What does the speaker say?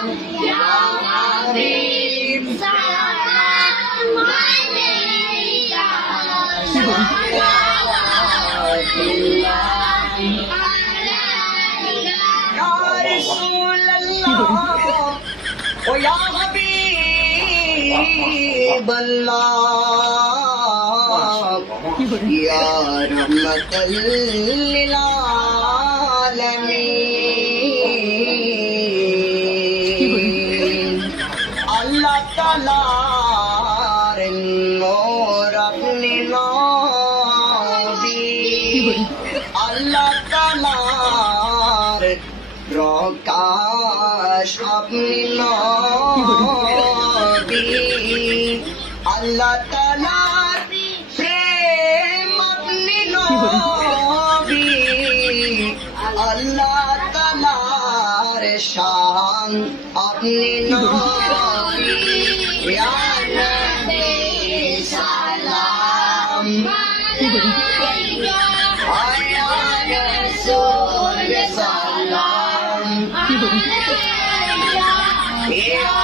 Ya Habib salam alayka Ya Rasulallah O Ya Habib Allah Ya Rahmatal lil alamin Allah Taala nor apne nabi Allah Taala প্রকাশ আপনি নবী আল্লাহ তাআলার প্রেম আপনি নবী আল্লাহ তাআলার শান আপনি নবী ইয়া নবী সালাম আয়া রাসূল সালাম Ya